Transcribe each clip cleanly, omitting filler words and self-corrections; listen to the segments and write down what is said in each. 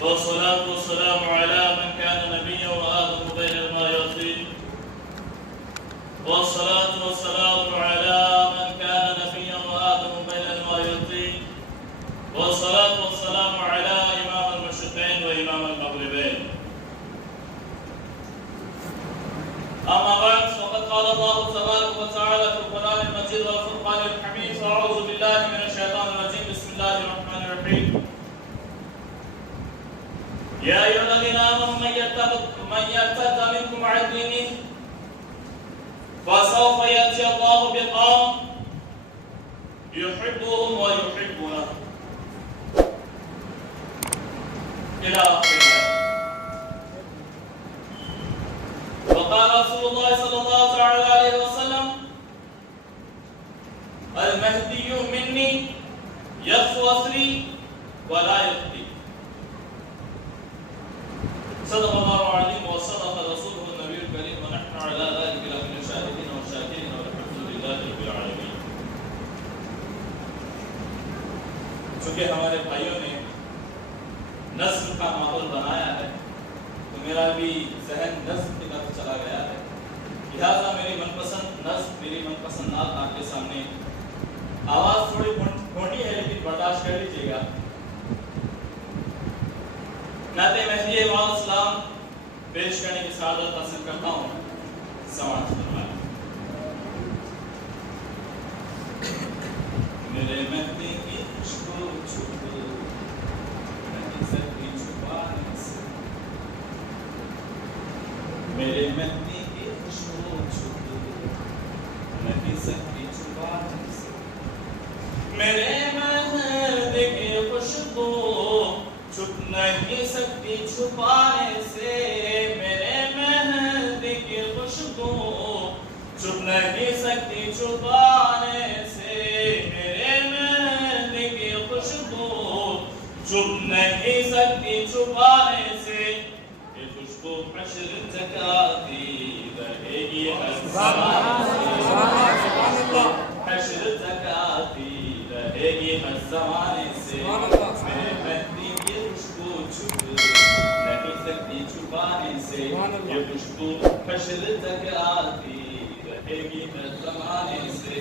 والصلاة والسلام على من كان نبيا وآدم بين الماء والطين والصلاة والسلام على من كان نبيا وآدم بين الماء والطين والصلاة والسلام على إمام المشرقين وإمام المغربين. أما بعد فقد قال الله تبارك وتعالى في القرآن المجيد والفرقان الحميد فأعوذ بالله من الشيطان الرجيم بسم الله الرحمن الرحيم. يا أيها الذين آمنوا من يرتد منكم عن دينه فسوف يأتي الله بقوم يحبهم ويحبونه إلى آخره. وقال رسول الله صلى الله عليه وسلم المهدي مني يخفو أثري ولا يخفي. صدق الله العظيم وصدق رسوله النبي الكريم ونحن على ذلك لمن الشاهدين والشاكرين والحمد لله رب العالمين. چونکہ ہمارے بھائیوں نے نظم کا ماحول بنایا ہے تو میرا بھی ذہن نظم کی طرف چلا گیا ہے، لہٰذا میری من پسند نظم، میری من پسند نعت آپ کے سامنے. آواز تھوڑی گھونٹی ہے لیکن برداشت کر لیجیے گا. نعت مہدی علیہ السلام پیش کرنے کی سعادت حاصل کرتا ہوں. سماعت فرمائیں. میرے مہدی کی خوشبو چھپ نہیں سکتی چھپانے سے، میرے مہدی کی خوشبو چھپ نہیں سکتی چھپانے سے، میرے مہدی کی خوشبو چھپ نہیں سکتی چھپانے سے، میرے مہدی کی خوشبو چھپ نہیں سکتی چھپانے سے، میرے مہدی کی خوشبو چھپ نہیں سکتی چھپانے سے. یہ خوشبو حشر جگاتی رہے گی ہر زمانے سے، حشر جگاتی رہے گی ہر زمانے سے، میرے مہدی کی خوشبو چھپ نہیں سکتی چھپانے سے، یہ خوشبو حشر جگاتی رہے گی ہر زمانے سے.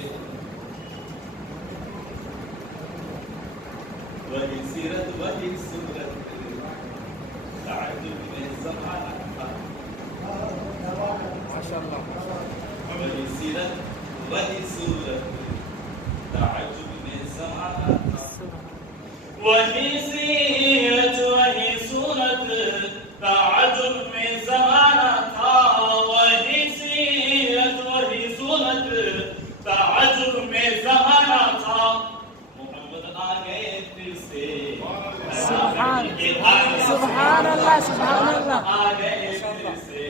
وہی سیرت وہی صورت تعجب میں زمانہ تھا، وہی سیرت وہی صورت تعجب میں زمانہ تھا، وہی سیرت وہی صورت تعجب میں زمانہ تھا، وہی سیرت وہی صورت تعجب میں زمانہ تھا. محمد آ گئے پھر سے سبحان اللہ سبحان اللہ، آ گئے پھر سے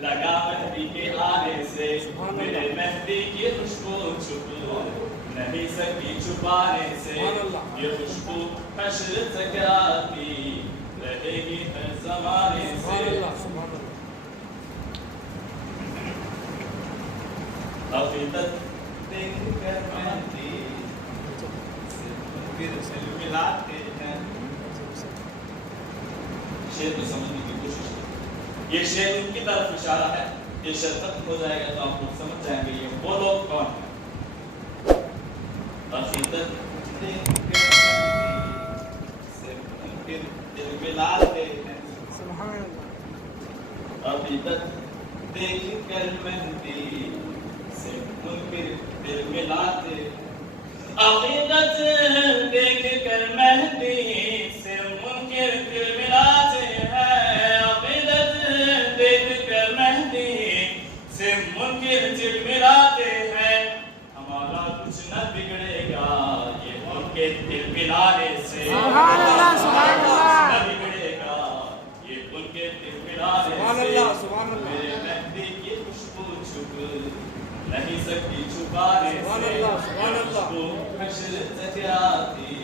لگا مہدی کے آنے سے، میرے مہدی کی خوشبو چھپ نہیں سکی چھپانے سے، یہ خوشبو حشر تک آتی رہے گی ہر زمانے سے. حقیقت دیکھ کر مہدی پھر ملاتے ہیں. شعر کو سمجھنے کی کوشش کریں. یہ شعر ان کی طرف اشارہ ہے. یہ شعر ختم ہو جائے گا تو آپ لوگ سمجھ جائیں گے یہ وہ لوگ کون ہیں. حقیقت دیکھ کر پھر دل ملاتے ہیں. حقیقت دیکھ کر مہدی سے منکر دل ملاتے، حقیقت دیکھ کر مہدی سے منکر دل ملاتے ہیں، حقیقت دیکھ کر مہدی سے منکر دل ملاتے ہیں. ہمارا کچھ نہ بگڑے گا یہ ان کے دل ملانے سے، سبحان اللہ سبحان اللہ، نہ بگڑے گا یہ ان کے دل ملانے سے. میرے مہدی کی خوشبو چھپ نہیں سکتی چھپانے سے، خوشبو حشر تک آتی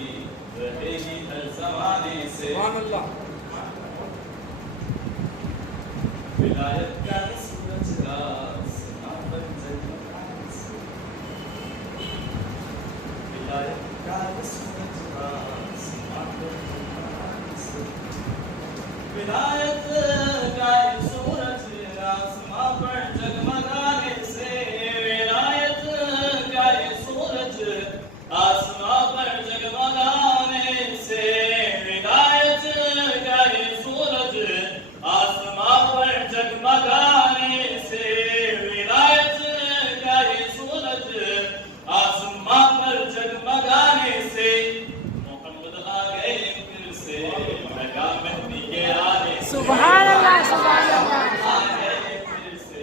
رہے گی ہر زمانے سے. ولایت کا سورج کا سنا پر جگانے سے، ولایت کا سورج کا سنا پر جگانے سے، ولایت کا یہ سورج آسماں پر جگمگانے سے، ولایت کا یہ سورج آسماں پر جگمگانے سے، ولایت کا یہ سورج آسماں پر جگمگانے سے، ولایت کا یہ سورج آسماں پر جگمگانے سے، محمد آ گئے پھر سے لگا مہدی کے آنے سے، سبحان اللہ سبحان اللہ آ گئے پھر سے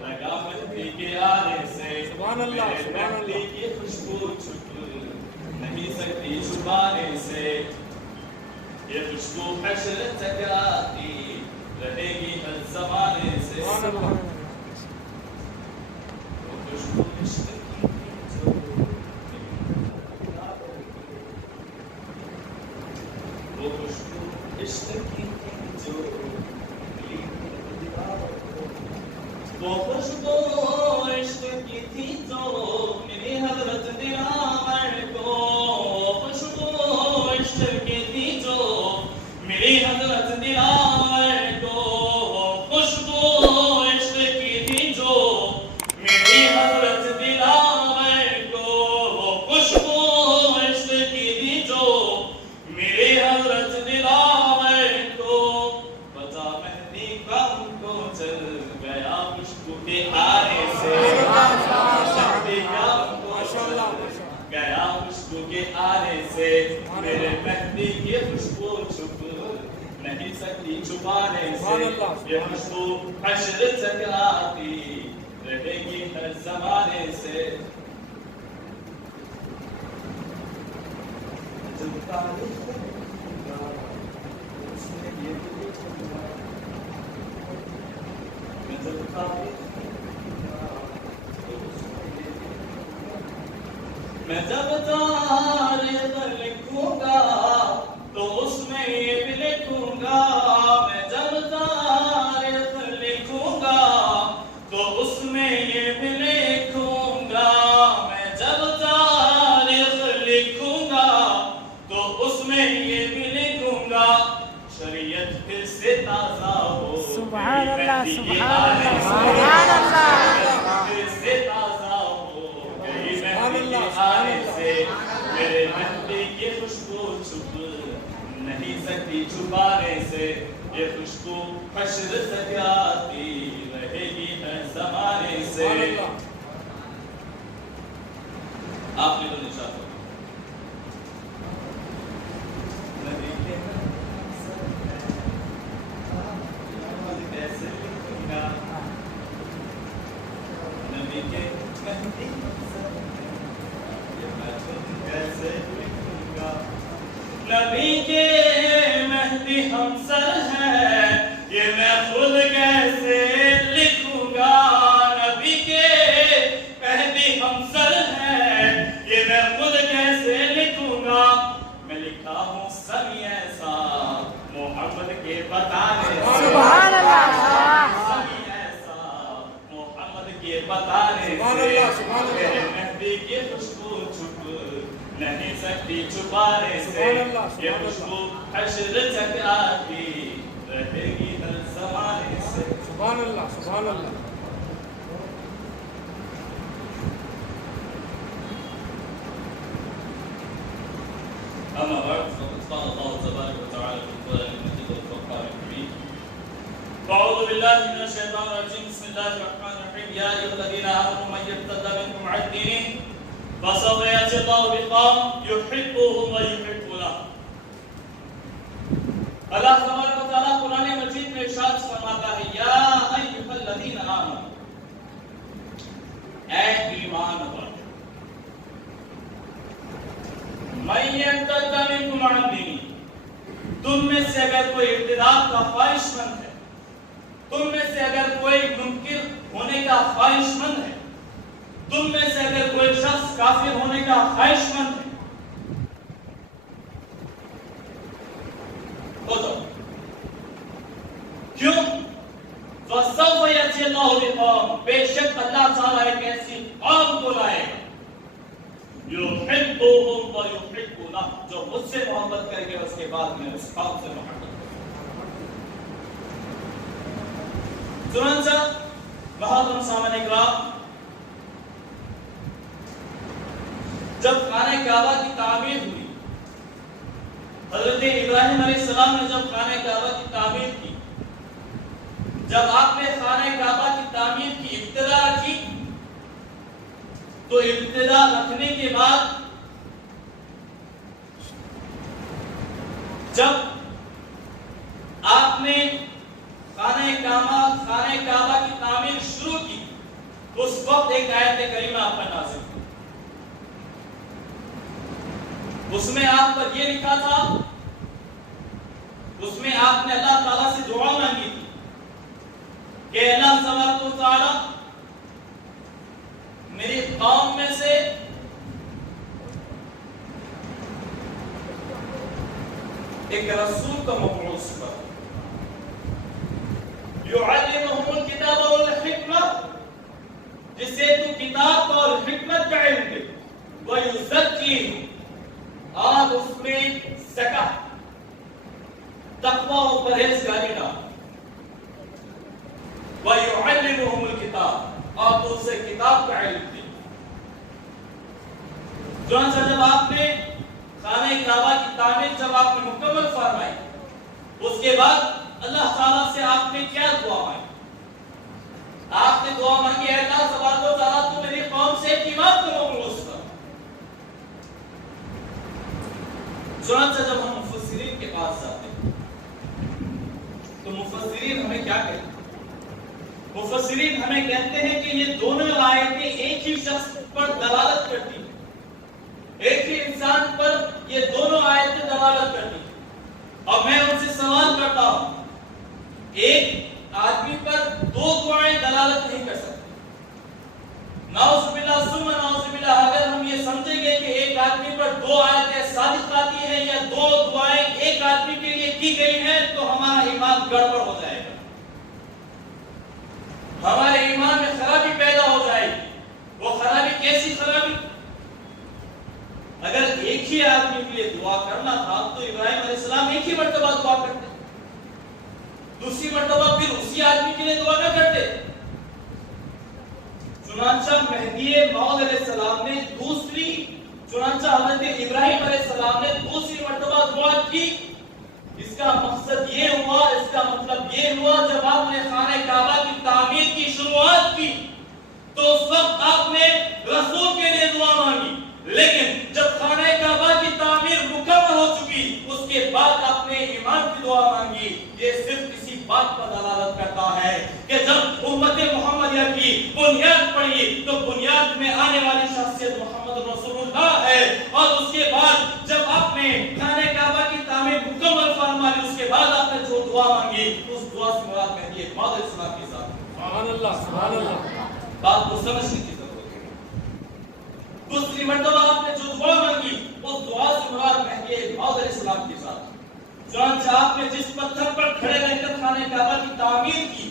لگا مہدی کے آنے سے، سبحان اللہ میرے سبحان مہدی اللہ کی خوشبو چھپ نہیں سکتی چھپانے سے، یہ خوشبو حشر تک آتی رہے گی ہر زمانے سے، سبحان اللہ وہ خوشبو عشق کی جو وہ خوشبو عشق کی جو وہ خوشبو عشق کی تھی جو میری حضرت دلامر کو، وہ خوشبو عشق کی تھی جو میری حضرت دلامر کو، وہ خوشبو عشق کی تھی جو میری حضرت دلامر کو، وہ خوشبو عشق کی تھی جو میری حضرت دلامر کو، بتا مہدی کم کو چل گیا خوشبو کے آنے سے، مہدی کم کو چل گیا خوشبو کے آنے سے، میرے مہدی کی خوشبو چھپ نہیں سکتی چھپانے سے، یہ خوشبو حشر تک آتی رہے گی ہر زمانے سے، جب تاریخ اس میں یہ بھی لکھوں گا، میں جب تاریخ میں جب تاریخ لکھوں گا تو اس میں یہ بھی لکھوں گا، میں جب تاریخ لکھوں گا تو اس میں یہ بھی لکھوں گا، میں جب تاریخ لکھوں گا تو اس میں یہ بھی لکھوں گا، شریعت پھر سے تازہ ہو سبحان اللہ مہدی کے سبحان آنے اللہ سے، سبحان اللہ پھر سے تازہ ہو گئی مہدی کے آنے سے، میرے مہدی کی خوشبو چھپ نہیں سکتی چھپانے سے، یہ خوشبو حشر تک آتی رہے گی ہر زمانے سے، آپ نے تو نشاط ہو نبی کے کیسے لکھوں گا، نبی کے مہدی یہ میں خود کیسے لکھوں گا، نبی کے مہدی ہمسر ہے یہ میں خود کیسے لکھوں گا، نبی کے مہدی ہمسر ہے یہ میں خود کیسے لکھوں گا، میں لکھا ہوں سبھی ایسا محمد کے بتانے سے، سبحان اللہ سبھی ایسا محمد کے بتانے سبحان سے، اللہ سبحان اللہ میرے مہدی کی خوشبو چھپ نہیں سکتی چھپانے سے، یہ خوشبو حشر تک آتی رہے گی ہر زمانے سے، سبحان اللہ سبحان اللہ أما بعد فقد قال الله تبارك وتعالى في القرآن المجيد والفرقان الحميد، أعوذ بالله من الشيطان الرجيم، بسم الله الرحمن الرحيم، يا أيها الذين آمنوا من يرتد منكم عن دينه فسوف يأتي الله بقوم يحبهم ويحبونه، اللہ تبارک و تعالیٰ قرآن مجید میں ارشاد فرماتا ہے، یا ایھا الذین آمنوا، اے ایمان والو، من یرتد منکم عن دینہ، تم میں سے اگر کوئی ارتداد کا خواہش مند ہے، تم میں سے اگر کوئی منکر ہونے کا خواہش مند ہے، تم میں سے اگر کوئی شخص کافر ہونے کا خواہش مند ہے، ہو جاؤ، کیوں؟ فَسَوْفَ يَأْتِي اللَّهُ بِقَوْمٍ، بے شک اللہ تعالیٰ ایک ایسی قوم کو لائے گا، يُحِبُّهُمْ وَيُحِبُّونَهُ، جو مجھ سے محبت کرے گا، اس کے بعد میں اس قوم سے محبت کروں گا۔ چنانچہ محترم سامعین اکرام، جب خانہ کعبہ کی تعمیر ہوئی، حضرت ابراہیم علیہ السلام نے جب خانہ کعبہ کی تعمیر کی، جب آپ نے خانہ کعبہ کی تعمیر کی ابتدا کی، تو ابتدا رکھنے کے بعد جب آپ نے خانہ کعبہ کی تعمیر شروع کی، اس وقت ایک آیت کریمہ آپ پر نازل ہوئی۔ اس میں آپ پر یہ لکھا تھا، اس میں آپ نے اللہ تعالیٰ سے دعا مانگی تھی کہ اللہ تبارک و تعالی میری قوم میں سے ایک رسول کا مبعوث کر، یعلمہم الکتاب والحکمہ، جسے تو کتاب اور حکمت کا علم دے، ویزکیہم، اور اس میں زکاۃ، تقوی و پرہیزگاری ڈال، وَيُعَلِّمُهُمُ الْكِتَابَ، اور تو اسے کتاب کا علم دے۔ چنانچہ جب آپ نے خانہ کعبہ کی تعمیر جب آپ نے مکمل فرمائی، اس کے بعد اللہ تعالیٰ سے آپ نے کیا دعا مانگی؟ آپ نے دعا مانگی، اے اللہ تبارک و تعالیٰ تو میری قوم سے ایک امام کو مبعوث کر۔ چنانچہ جب ہم مفسرین کے پاس جاتے ہیں تو مفسرین ہمیں کیا کہتے ہیں؟ مفسرین ہمیں کہتے ہیں کہ یہ دونوں آیتیں ایک ہی شخص پر دلالت کرتی ہیں، ایک ہی انسان پر یہ دونوں آیتیں دلالت کرتی ہیں۔ اور میں ان سے سوال کرتا ہوں، ایک آدمی پر دو دعائیں دلالت نہیں کر سکتی۔ نعوذ باللہ ثم نعوذ باللہ، اگر ہم یہ سمجھیں گے کہ ایک آدمی پر دو آیتیں صادق آتی ہیں یا دو دعائیں ایک آدمی کے لیے کی گئی ہیں، تو ہمارا ایمان گڑبڑ ہو جائے گا، ہمارے ایمان میں خرابی پیدا ہو جائے گی۔ وہ خرابی کیسی خرابی؟ اگر ایک ہی آدمی کے لیے دعا کرنا تھا تو ابراہیم علیہ السلام ایک ہی مرتبہ دعا کرتے، دوسری مرتبہ پھر اسی آدمی کے لیے دعا نہ کرتے۔ چنانچہ مہدی موعود علیہ السلام نے چنانچہ حضرت ابراہیم علیہ السلام نے دوسری مرتبہ دعا کی۔ اس کا مقصد یہ ہوا، اس کا مطلب یہ ہوا، جب آپ نے خانہ کعبہ کی تعمیر کی شروعات کی تو اس وقت آپ نے رسول کے لیے دعا مانگی، لیکن جب خانہ کعبہ کی تعمیر مکمل ہو چکی اس کے بعد آپ نے امام کی دعا مانگی۔ یہ صرف اسی بات پر دلالت کرتا ہے کہ جب امت محمدیہ کی بنیاد پڑی تو بنیاد میں آنے والی شخصیت محمد رسول اللہ ہے، اور اس کے بعد جب آپ نے خانہ کعبہ کی تعمیر مکمل فرما لی اس کے بعد آپ نے جو دعا مانگی اس دعا سے مراد مہدی موعود علیہ السلام کے ساتھ۔ سبحان اللہ، سبحان اللہ، بات کو سمجھنے کی ضرورت ہے۔ دوسری مرتبہ آپ نے جو دعا مانگی اس دعا سے مراد مہدی موعود علیہ السلام کے ساتھ۔ چنانچہ آپ نے جس پتھر پر کھڑے رہ کر خانہ کعبہ کی تعمیر کی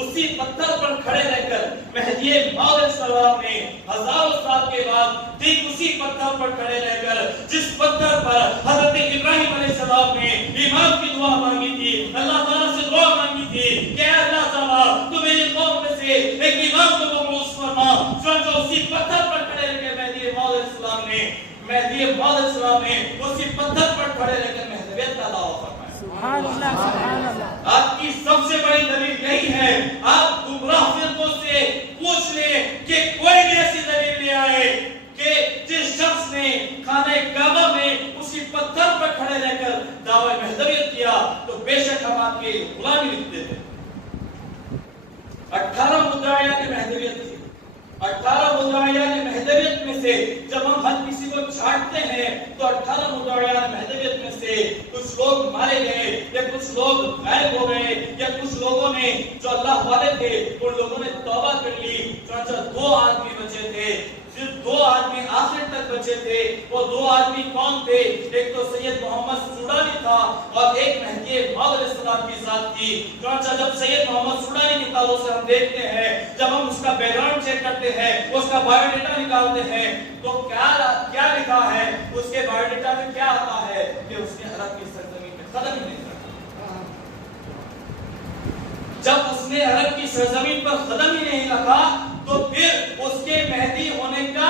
اسی پتھر پر کھڑے رہ کر مہدی موعود علیہ السلام نے ہزاروں سال کے بعد ٹھیک اسی پتھر پر کھڑے رہ کر جس پتھر پر حضرت ابراہیم علیہ السلام نے امام کی دعا مانگی تھی، اللہ تعالیٰ سے دعا مانگی تھی کہ اے اللہ تعالیٰ تو میری قوم میں سے ایک امام کو مبعوث فرما۔ چنانچہ اسی پتھر پر کھڑے رہ کر مہدی موعود علیہ السلام نے اسی پتھر پر کھڑے رہ کر مہدویت کا دعویٰ فرمایا۔ سبحان اللہ، سبحان اللہ۔ آپ کی سب سے بڑی دلیل یہی ہے، آپ گمراہ فرقوں سے پوچھ لیں کہ کوئی بھی ایسی دلیل لے آئے کہ جس شخص نے خانہ کعبہ میں اسی پتھر پر کھڑے رہ کر دعوی مہدویت کیا تو بے شک ہم آپ کی غلامی لکھ دیتے ہیں۔ 18 مدعیان مہدویت تھی، 18 مدعیان مہدویت میں سے جب ہم ہر کسی کو چھانٹتے ہیں تو 18 مدعیان مہدویت میں سے کچھ لوگ مارے گئے یا کچھ لوگ غائب ہو گئے یا کچھ لوگوں نے جو اللہ والے تھے ان لوگوں نے توبہ کر لی۔ چنانچہ 2 آدمی بچے تھے، صرف 2 آدمی آخر تک بچے تھے۔ وہ 2 آدمی کون تھے؟ ایک تو سید محمد سوڈانی تھا اور ایک مہدی موعود علیہ السلام کی ذات تھی۔ چنانچہ جب سید محمد سوڈانی کی تعلق سے ہم دیکھتے ہیں، جب ہم اس کا بیک گراؤنڈ چیک کرتے ہیں، اس کا بایو ڈیٹا نکالتے ہیں تو کیا لکھا ہے؟ اس کے بایو ڈیٹا میں کیا آتا ہے کہ اس نے عرب کی سرزمین میں قدم ہی نہیں رکھا۔ جب اس نے عرب کی سرزمین پر قدم ہی نہیں رکھا تو پھر اس کے مہدی ہونے کا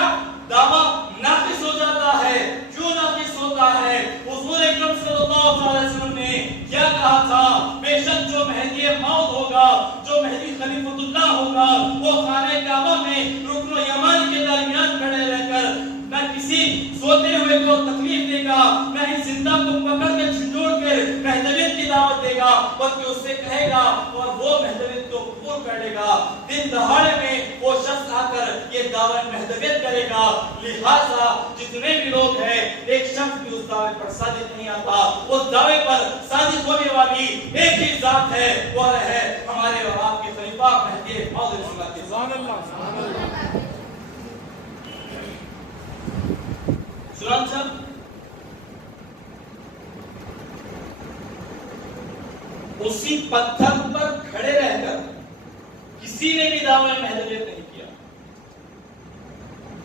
دعویٰ ناقص ہو جاتا ہے. کیوں ناقص ہوتا ہے؟ حضور اکرم صلی اللہ علیہ وسلم نے کیا کہا تھا؟ بے شک جو مہدی موعود ہوگا، جو مہدی خلیفۃ اللہ ہوگا، وہ خانہ کعبہ میں رکن یمانی کے درمیان کھڑے رہ کر نہ کسی سوتے ہوئے کو تکلیف دے گا، نہ ہی زندہ کو پکڑ کے چھنڈوڑ کر مہدویت کی دعوت دے گا، بلکہ اس سے کہے گا اور وہ مہدویت کو قبول کر لے گا. دن دہاڑے میں وہ شخص آ کر یہ دعویٰ مہدویت کرے گا. لہذا جتنے بھی لوگ ہیں، ایک شخص بھی اس دعوے پر صادق نہیں آتا. اس دعوے پر صادق ہونے والی ایک ہی ذات ہے، وہ ہے ہمارے اور آپ کے خلیفہ مہدی موعود علیہ السلام کے. سبحان اللہ سبحان اللہ. چنانچہ اسی پتھر پر کھڑے رہ کر کسی نے بھی دعویٰ مہدویت نہیں کیا.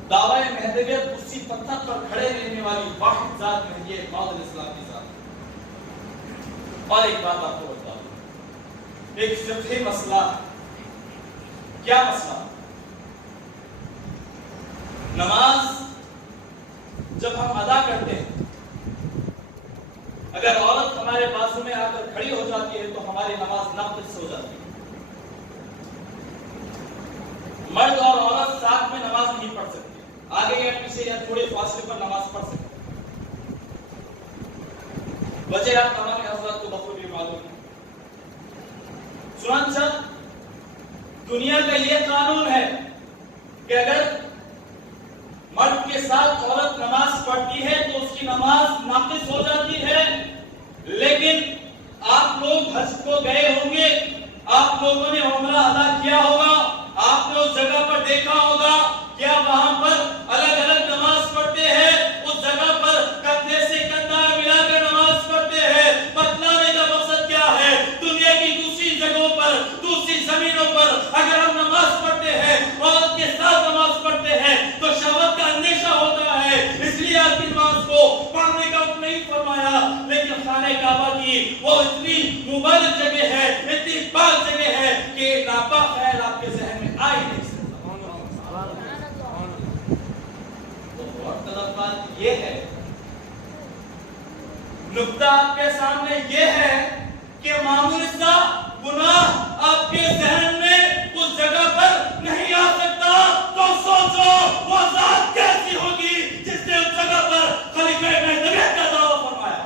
دعویٰ مہدویت اسی پتھر پر کھڑے رہنے والی واحد ذات مہدی موعود علیہ السلام کی ذات. اور ایک بات آپ کو بتا دوں، ایک فقہی مسئلہ. کیا مسئلہ؟ نماز جب ہم ادا کرتے ہیں، اگر عورت ہمارے بازو میں آ کر کھڑی ہو جاتی ہے تو ہماری نماز ناقص ہو جاتی ہے. مرد اور عورت ساتھ میں نماز نہیں پڑھ سکتے، آگے یا پیچھے یا تھوڑے فاصلے پر نماز پڑھ سکتے. وجہ آپ تمام حضرات کو بخوبی معلوم ہے. چنانچہ دنیا کا یہ قانون ہے کہ اگر مرد کے ساتھ عورت نماز پڑھتی ہے تو اس کی نماز ناقص ہو جاتی ہے. لیکن آپ لوگ حج کو گئے ہوں گے، آپ لوگوں نے عمرہ ادا کیا ہوگا، آپ نے اس جگہ پر دیکھا ہوگا کیا وہاں پر الگ الگ نماز پڑھتے ہیں. اس جگہ پر کندھے سے کندھا ملا کر نماز پڑھتے ہیں. بتلانے کا مقصد کیا ہے؟ دنیا کی دوسری جگہوں پر، دوسری زمینوں پر اگر ہم نماز پڑھتے ہیں، عورت کے ساتھ نماز پڑھتے ہیں تو شہوت کا اندیشہ ہوتا ہے. اس لیے آپ کی نماز کو پڑھنے کا حکم نہیں فرمایا. لیکن خانہ کعبہ کی وہ اتنی مبارک جگہ ہے، اتنی پاک جگہ ہے کہ ناپاک خیال آپ کے ذہن میں آ ہی نہیں سکتا. بات یہ ہے، نقطہ آپ کے سامنے یہ ہے کہ معمولی سا گناہ آپ کے ذہن میں اس جگہ پر نہیں آ سکتا. تو سوچو وہ ذات کیسی ہوگی جس نے اس جگہ پر خلیفہ مہدویت کا دعویٰ فرمایا.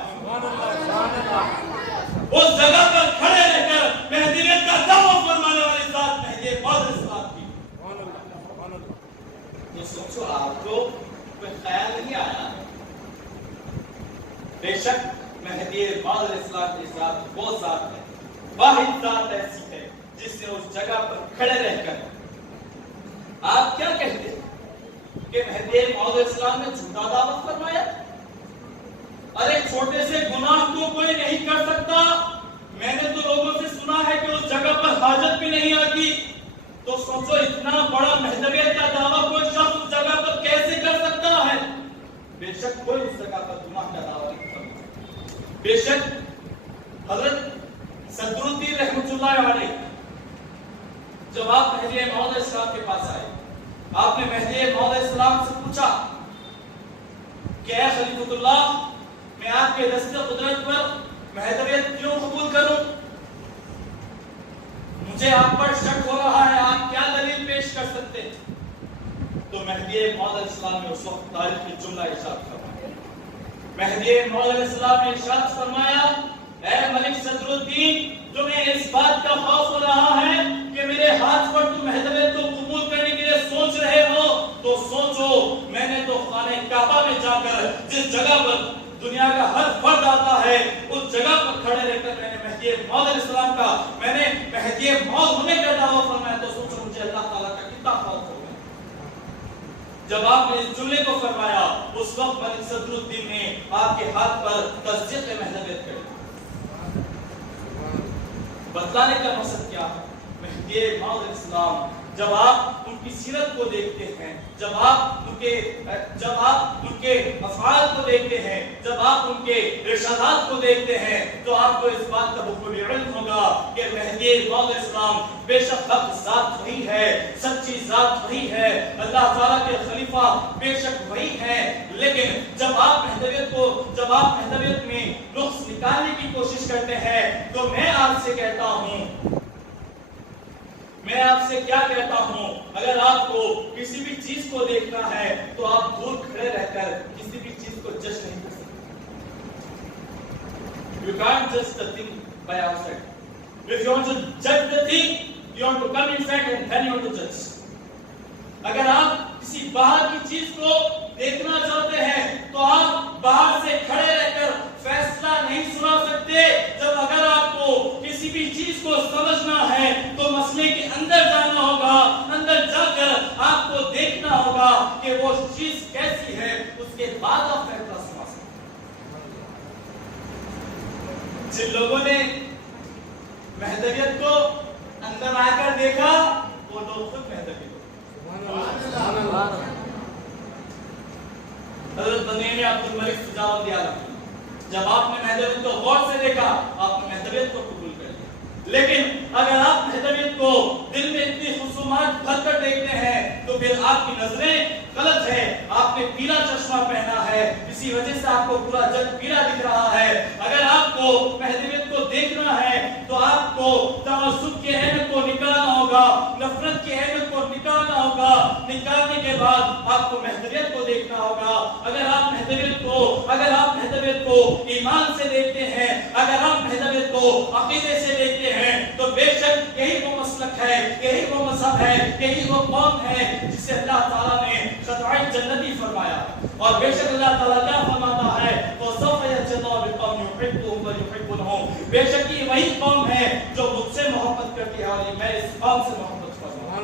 اس جگہ پر کھڑے رہ کر مہدویت کا دعویٰ فرمانے والی ذات مہدی موعود علیہ السلام کی. تو سوچو آپ کو کوئی خیال نہیں آیا؟ بے شک مہدی موعود علیہ السلام کی ذات وہ ذات ہے، واحد ذات ایسی ہے جس نے اس جگہ پر کھڑے رہ کر. آپ کیا کہتے ہیں کہ مہدی موعود علیہ السلام نے جھوٹا دعویٰ فرمایا؟ ارے چھوٹے سے گناہ کو کوئی نہیں کر سکتا. میں نے تو لوگوں سے سنا ہے کہ اس جگہ پر حاجت بھی نہیں آتی. تو سوچو اتنا بڑا مہدویت کا دعویٰ کوئی شخص اس جگہ پر کیسے کر سکتا ہے؟ بے شک کوئی اس جگہ پر گناہ کا دعویٰ نہیں کرتا. بے شک حضرت صدر الدین رحمۃ اللہ علیہ جب آپ مہدی موعود علیہ السلام کے پاس آئے، آپ نے مہدی موعود علیہ السلام سے پوچھا کہ اے خلیفۃ اللہ، میں آپ کے دست قدرت پر مہدویت کیوں قبول کروں؟ مجھے آپ پر شک ہو رہا ہے، آپ کیا دلیل پیش کر سکتے ہیں؟ تو مہدی موعود علیہ السلام نے اس وقت تاریخی جملہ ارشاد فرمایا. مہدی موعود علیہ السلام نے ارشاد فرمایا، اے ملک صدر الدین، تمہیں اس بات کا خوف ہو رہا ہے کہ میرے ہاتھ پر تم مہدویت کو قبول کرنے کے لیے سوچ رہے ہو، تو سوچو میں نے تو خانہ کعبہ میں جا کر جس جگہ پر دنیا کا ہر فرد آتا ہے اس جگہ پر کھڑے رہ کر میں نے مہدی موعود علیہ السلام کا، میں نے مہدی موعود ہونے کا دعویٰ فرمایا. تو سوچو مجھے اللہ تعالیٰ کا کتنا خوف ہوگا. جب آپ نے اس جملے کو فرمایا اس وقت ملک صدر الدین نے آپ کے ہاتھ پر تصدیق مہدویت کر. بتلانے کا مقصد کیا ہے؟ مہدی موعود علیہ السلام جب آپ ان کی سیرت کو دیکھتے ہیں، جب آپ ان کے افعال کو دیکھتے ہیں، جب آپ ان کے ارشادات کو دیکھتے ہیں، تو آپ کو اس بات کا بخوبی علم ہوگا کہ مہدی موعود اسلام بے شک حق ذات وہی ہے، سچی ذات وہی ہے، اللہ تعالیٰ کے خلیفہ بے شک وہی ہے، لیکن جب آپ مہدویت میں نقص نکالنے کی کوشش کرتے ہیں تو میں آپ سے کہتا ہوں، میں آپ سے کیا کہتا ہوں، اگر آپ کو کسی بھی چیز کو دیکھنا ہے تو آپ دور کھڑے رہ کر کسی بھی چیز کو جج نہیں کر سکتے. You can't judge the thing by outside. If you want to judge the thing, you want to come inside and then you want to judge. اگر آپ کسی باہر کی چیز کو دیکھنا چاہتے ہیں تو آپ باہر سے کھڑے رہ کر فیصلہ نہیں سنا سکتے. جب اگر آپ کو کسی بھی چیز کو سمجھنا ہے تو مسئلے کے اندر جانا ہوگا، اندر جا کر آپ کو دیکھنا ہوگا کہ وہ چیز کیسی ہے، اس کے بعد آپ فیصلہ سنا سکتے. جن لوگوں نے مہدویت کو اندر آ کر دیکھا وہ لوگ خود مہدوی. حضرت بنیامین عبد الملک سجاع رضی اللہ عنہ، جب آپ نے مہدویت کو غور سے دیکھا آپ نے مہدویت کو قبول کر لیا. لیکن اگر آپ مہدویت کو دل میں اتنی خصومات بھر کر دیکھتے ہیں تو پھر آپ کی نظریں غلط ہے. آپ نے پیلا چشمہ پہنا ہے، اسی وجہ سے آپ کو پورا جگ پیلا دکھ رہا ہے. اگر آپ کو مہدویت کو دیکھنا ہے تو آپ کو تعصب کے عین کو نکالنا ہوگا، نفرت کے عین کو نکالنا ہوگا. نکالنے کے بعد آپ کو مہدویت کو دیکھنا ہوگا. اگر آپ مہدویت کو ایمان سے دیکھتے ہیں، اگر آپ مہدویت کو عقیدے سے دیکھتے ہیں تو بے شک یہی وہ مسلک ہے، یہی وہ مذہب ہے، یہی وہ قوم ہے جسے اللہ تعالیٰ نے قطعی جنتی فرمایا. اور بے شک اللہ تعالیٰ کیا فرماتا ہے، وَسَوْفَ يَأْتِي اللَّهُ بِقَوْمٍ يُحِبُّهُمْ وَيُحِبُّونَهُ. بے شک یہ وہی قوم ہے جو مجھ سے محبت کرتی ہے اور میں اس قوم سے محبت کرتا ہوں.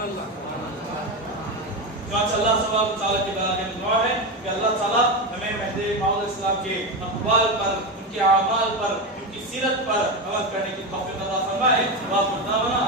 چنانچہ اللہ سبحانہ و تعالیٰ کی بارگاہ میں دعا ہے کہ اللہ تعالیٰ ہمیں مہدی موعود اسلام کے اقوال پر، ان کے اعمال پر، ان کی سیرت پر عمل کرنے کی توفیق عطا فرمائے. وآخر دعوانا